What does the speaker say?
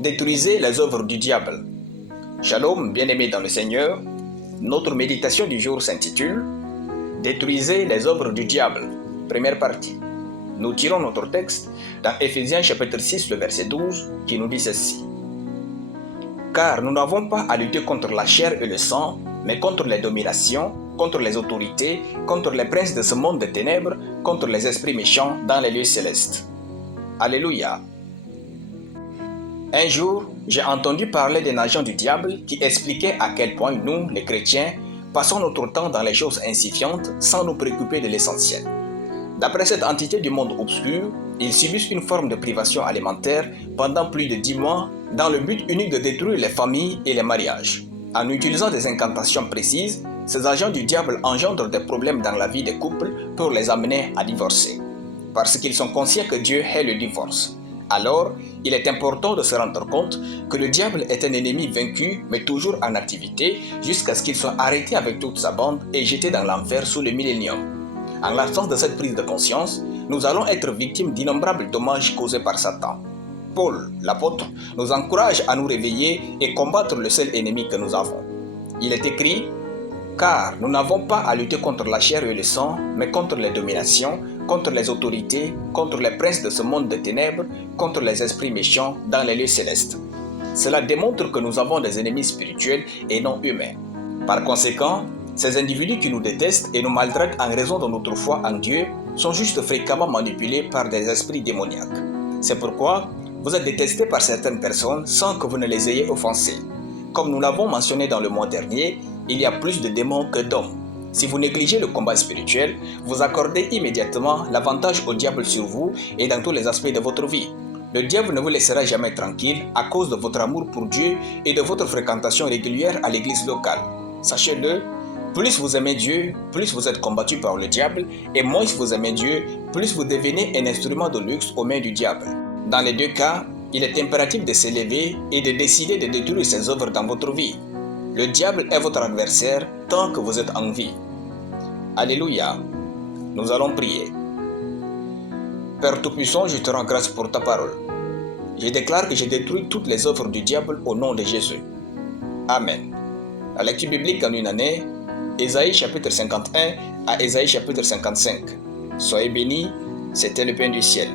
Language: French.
Détruisez les œuvres du diable. Shalom, bien-aimés dans le Seigneur. Notre méditation du jour s'intitule Détruisez les œuvres du diable. Première partie. Nous tirons notre texte dans Éphésiens chapitre 6, le verset 12, qui nous dit ceci. Car nous n'avons pas à lutter contre la chair et le sang, mais contre les dominations, contre les autorités, contre les princes de ce monde de ténèbres, contre les esprits méchants dans les lieux célestes. Alléluia. Un jour, j'ai entendu parler d'un agent du diable qui expliquait à quel point nous, les chrétiens, passons notre temps dans les choses insignifiantes sans nous préoccuper de l'essentiel. D'après cette entité du monde obscur, ils subissent une forme de privation alimentaire pendant plus de 10 mois dans le but unique de détruire les familles et les mariages. En utilisant des incantations précises, ces agents du diable engendrent des problèmes dans la vie des couples pour les amener à divorcer. Parce qu'ils sont conscients que Dieu hait le divorce. Alors, il est important de se rendre compte que le diable est un ennemi vaincu mais toujours en activité jusqu'à ce qu'il soit arrêté avec toute sa bande et jeté dans l'enfer sous le millénium. En l'absence de cette prise de conscience, nous allons être victimes d'innombrables dommages causés par Satan. Paul, l'apôtre, nous encourage à nous réveiller et combattre le seul ennemi que nous avons. Il est écrit « Car nous n'avons pas à lutter contre la chair et le sang, mais contre les dominations, contre les autorités, contre les princes de ce monde de ténèbres, contre les esprits méchants dans les lieux célestes. » Cela démontre que nous avons des ennemis spirituels et non humains. Par conséquent, ces individus qui nous détestent et nous maltraitent en raison de notre foi en Dieu sont juste fréquemment manipulés par des esprits démoniaques. C'est pourquoi vous êtes détestés par certaines personnes sans que vous ne les ayez offensées. Comme nous l'avons mentionné dans le mois dernier, il y a plus de démons que d'hommes. Si vous négligez le combat spirituel, vous accordez immédiatement l'avantage au diable sur vous et dans tous les aspects de votre vie. Le diable ne vous laissera jamais tranquille à cause de votre amour pour Dieu et de votre fréquentation régulière à l'église locale. Sachez-le, plus vous aimez Dieu, plus vous êtes combattu par le diable, et moins vous aimez Dieu, plus vous devenez un instrument de luxe aux mains du diable. Dans les deux cas, il est impératif de s'élever et de décider de détruire ses œuvres dans votre vie. Le diable est votre adversaire tant que vous êtes en vie. Alléluia. Nous allons prier. Père Tout-Puissant, je te rends grâce pour ta parole. Je déclare que j'ai détruit toutes les œuvres du diable au nom de Jésus. Amen. La lecture biblique en une année, Ésaïe chapitre 51 à Ésaïe chapitre 55. Soyez bénis, c'était le pain du ciel.